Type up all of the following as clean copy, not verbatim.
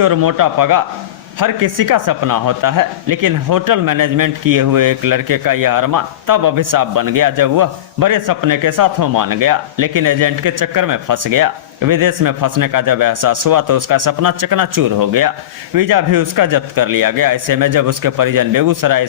और मोटा पगार हर किसी का सपना होता है, लेकिन होटल मैनेजमेंट किए हुए एक लड़के का यह अरमान तब अभिशाप बन गया जब वह बड़े सपने के साथ हो मान गया, लेकिन एजेंट के चक्कर में फंस गया। विदेश में फंसने का जब एहसास हुआ तो उसका सपना चकनाचूर हो गया। वीजा भी उसका जब्त कर लिया गया। ऐसे में जब उसके परिजन बेगूसराय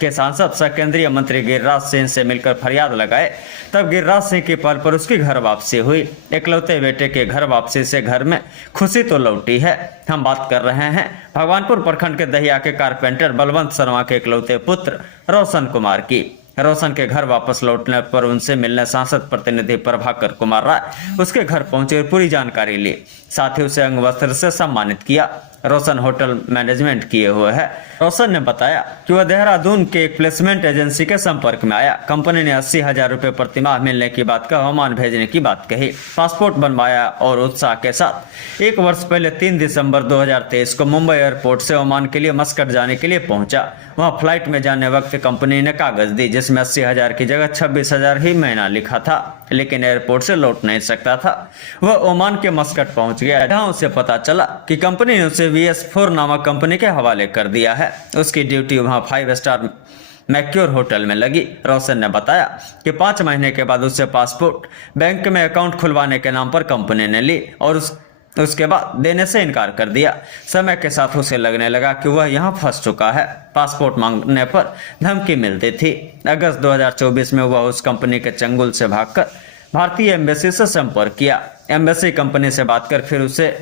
के सांसद सह केंद्रीय मंत्री गिरिराज सिंह से मिलकर फरियाद लगाए, तब गिरिराज सिंह की पल पर उसकी घर वापसी हुई। इकलौते बेटे के घर वापसी से घर में खुशी तो लौटी है। हम बात कर रहे हैं भगवानपुर प्रखंड के दहिया के कारपेंटर बलवंत शर्मा के इकलौते पुत्र रोशन कुमार की। रोशन के घर वापस लौटने पर उनसे मिलने सांसद प्रतिनिधि प्रभाकर कुमार राय उसके घर पहुंचे और पूरी जानकारी ली, साथ ही उसे अंग वस्त्र से सम्मानित किया। रोशन होटल मैनेजमेंट किए हुए है। रोशन ने बताया कि वह देहरादून के एक प्लेसमेंट एजेंसी के संपर्क में आया। कंपनी ने 80,000 रुपए प्रतिमाह मिलने की बात कही, ओमान भेजने की बात कही। पासपोर्ट बनवाया और उत्साह के साथ 1 वर्ष पहले 3 दिसंबर 2023 को मुंबई एयरपोर्ट से ओमान के लिए मस्कट जाने के लिए पहुंचा। वहां फ्लाइट में जाने वक्त कंपनी ने कागज दी जिसमें 80,000 की जगह 26,000 ही महीना लिखा था, लेकिन एयरपोर्ट से लौट नहीं सकता था। वह ओमान के मस्कट पहुंच गया, जहां उसे पता चला कि कंपनी ने उसे VS4 नामक कंपनी के हवाले कर दिया है। उसकी ड्यूटी वहां 5 स्टार मैक्योर होटल में लगी। रोशन ने बताया कि 5 महीने के बाद उससे पासपोर्ट बैंक में अकाउंट खुलवाने के नाम पर कंपनी ने ली और उसके बाद देने से इनकार कर दिया। समय के साथ उसे लगने लगा कि वह यहाँ फंस चुका है। पासपोर्ट मांगने पर धमकी मिलती थी। अगस्त 2024 में वह उस कंपनी के चंगुल से भागकर भारतीय एम्बेसी से संपर्क किया। एम्बेसी कंपनी से बात कर फिर उसे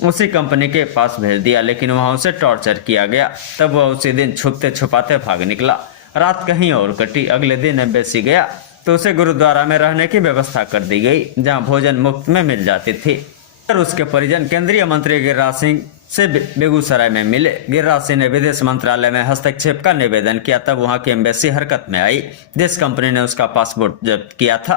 उसी कंपनी के पास भेज दिया, लेकिन वहां उसे टॉर्चर किया गया। तब वह उसी दिन छुपते छुपाते भाग निकला। रात कहीं और कटी। अगले दिन एम्बेसी गया तो उसे गुरुद्वारा में रहने की व्यवस्था कर दी गई, जहां भोजन मुफ्त में मिल जाती थी। और उसके परिजन केंद्रीय मंत्री गिरिराज सिंह से बेगूसराय में मिले। गिरिराज सिंह ने विदेश मंत्रालय में हस्तक्षेप का निवेदन किया, तब वहां की एम्बेसी हरकत में आई। जिस कंपनी ने उसका पासपोर्ट जब्त किया था,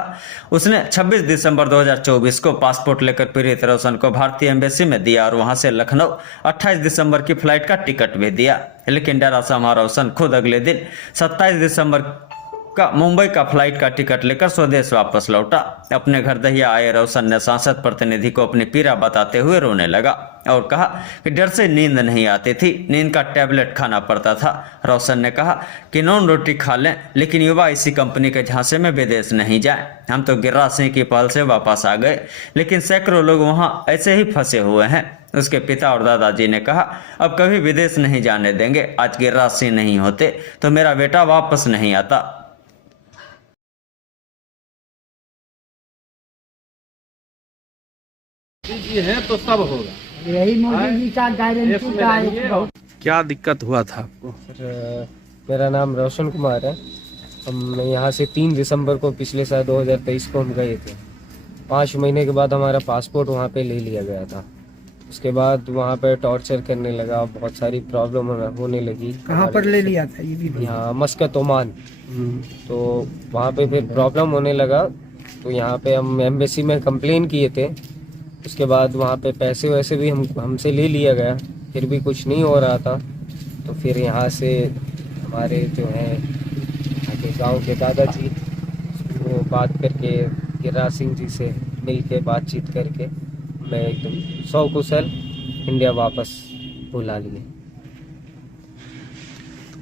उसने 26 दिसंबर 2024 को पासपोर्ट लेकर पीड़ित रोशन को भारतीय एम्बेसी में दिया और वहां से लखनऊ 28 दिसंबर की फ्लाइट का टिकट भी दिया। लेकिन डरा सहमा रोशन खुद अगले दिन 27 दिसंबर का मुंबई का फ्लाइट का टिकट लेकर स्वदेश वापस लौटा। अपने घर दहिया आए रोशन ने सांसद प्रतिनिधि को अपनी पीड़ा बताते हुए रोने लगा और कहा कि डर से नींद नहीं आती थी, नींद का टैबलेट खाना पड़ता था। रोशन ने कहा कि नॉन रोटी खा लें, लेकिन युवा इसी कंपनी के झांसे में विदेश नहीं जाएं। हम तो गिरिराज सिंह की पहल से वापस आ गए, लेकिन सैकड़ों लोग वहां ऐसे ही फंसे हुए हैं। उसके पिता और दादाजी ने कहा अब कभी विदेश नहीं जाने देंगे। आज गिरिराज सिंह नहीं होते तो मेरा बेटा वापस नहीं आता। ये है तो सब होगा। यही मोदी जी का गारंटी का है। क्या दिक्कत हुआ था आपको? सर, मेरा नाम रोशन कुमार है। हम यहाँ से 3 दिसंबर को पिछले साल 2023 को हम गए थे। 5 महीने के बाद हमारा पासपोर्ट वहाँ पे ले लिया गया था। उसके बाद वहाँ पे टॉर्चर करने लगा, बहुत सारी प्रॉब्लम होने लगी। कहाँ पर ले लिया था ये भी? यहाँ मस्कत ओमान। तो वहाँ पे फिर प्रॉब्लम होने लगा, तो यहाँ पे हम एम्बेसी में कंप्लेन किए थे। उसके बाद वहाँ पे पैसे वैसे भी हमसे ले लिया गया, फिर भी कुछ नहीं हो रहा था। तो फिर यहाँ से हमारे जो हैं आगे गांव के दादाजी, वो बात करके गिरिराज सिंह जी से मिल के बातचीत करके मैं एकदम सकुशल इंडिया वापस बुला लिए।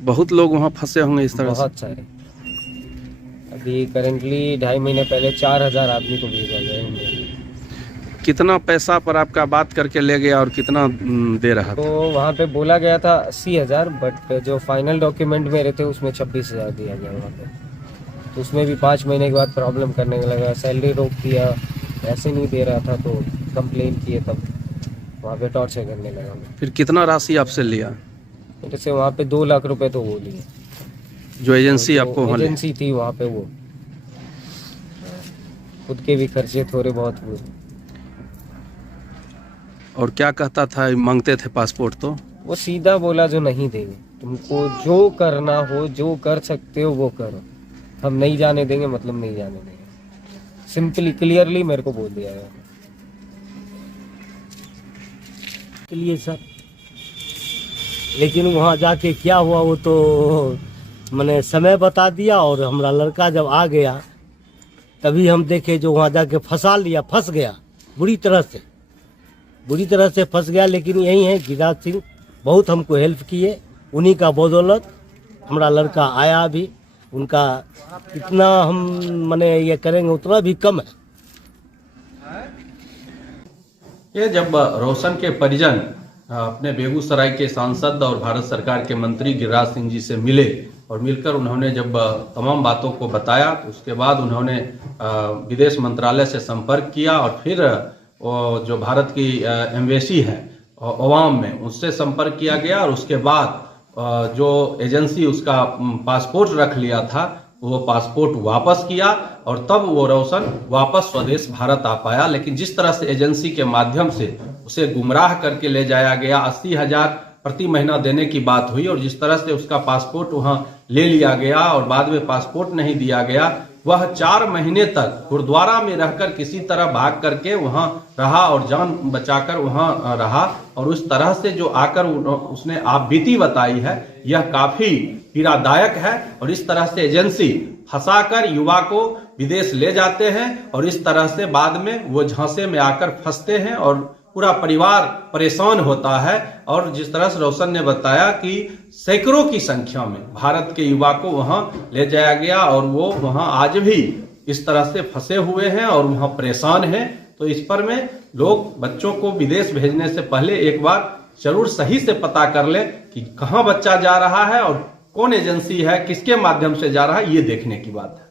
बहुत लोग वहाँ फंसे होंगे इस तरह से? बहुत सारे। अभी करेंटली 2.5 महीने पहले 4,000 आदमी को भेजा गया इंडिया। कितना पैसा पर आपका बात करके ले गया और कितना दे रहा तो था? वहाँ पे बोला गया था 80,000, बट जो फाइनल डॉक्यूमेंट मेरे थे उसमें 26,000 दिया गया वहाँ पे। तो उसमें भी 5 महीने के बाद प्रॉब्लम करने लगा, सैलरी रोक दिया, पैसे नहीं दे रहा था। तो कंप्लेन किए, तब वहाँ पे टॉर्चर करने लगा। फिर कितना राशि आपसे लिया? मेरे से वहाँ पे 2 लाख रुपए तो वो लिए। जो एजेंसी आपको वहाँ एजेंसी थी वहाँ पे, वो खुद के भी खर्चे थोड़े बहुत हुए। और क्या कहता था, मांगते थे पासपोर्ट? तो वो सीधा बोला जो नहीं देंगे, तुमको जो करना हो, जो कर सकते हो वो करो, हम नहीं जाने देंगे, मतलब नहीं जाने देंगे। सिंपली क्लियरली मेरे को बोल दिया है। लिए सर, लेकिन वहाँ जाके क्या हुआ वो तो मैंने समय बता दिया। और हमारा लड़का जब आ गया तभी हम देखे जो वहाँ जाके फंस गया बुरी तरह से। बुरी तरह से फंस गया। लेकिन यही है गिरिराज सिंह बहुत हमको हेल्प किए, उन्हीं का बदौलत हमारा लड़का आया भी। उनका इतना हम माने ये करेंगे उतना भी कम है। ये जब रोशन के परिजन अपने बेगूसराय के सांसद और भारत सरकार के मंत्री गिरिराज सिंह जी से मिले और मिलकर उन्होंने जब तमाम बातों को बताया, तो उसके बाद उन्होंने विदेश मंत्रालय से संपर्क किया और फिर जो भारत की एम्बेसी है ओवाम में, उससे संपर्क किया गया और उसके बाद जो एजेंसी उसका पासपोर्ट रख लिया था वो पासपोर्ट वापस किया और तब वो रोशन वापस स्वदेश भारत आ पाया। लेकिन जिस तरह से एजेंसी के माध्यम से उसे गुमराह करके ले जाया गया, 80,000 प्रति महीना देने की बात हुई और जिस तरह से उसका पासपोर्ट वहां ले लिया गया और बाद में पासपोर्ट नहीं दिया गया, वह 4 महीने तक गुरुद्वारा में रहकर किसी तरह भाग करके वहां रहा और जान बचाकर वहां रहा। और उस तरह से जो आकर उसने आपबीती बताई है यह काफी पीड़ादायक है। और इस तरह से एजेंसी फंसाकर युवा को विदेश ले जाते हैं और इस तरह से बाद में वो झांसे में आकर फंसते हैं और पूरा परिवार परेशान होता है। और जिस तरह से रोशन ने बताया कि सैकड़ों की संख्या में भारत के युवा को वहां ले जाया गया और वो वहां आज भी इस तरह से फंसे हुए हैं और वहां परेशान हैं। तो इस पर में लोग बच्चों को विदेश भेजने से पहले एक बार जरूर सही से पता कर ले कि कहां बच्चा जा रहा है और कौन एजेंसी है, किसके माध्यम से जा रहा है, ये देखने की बात है।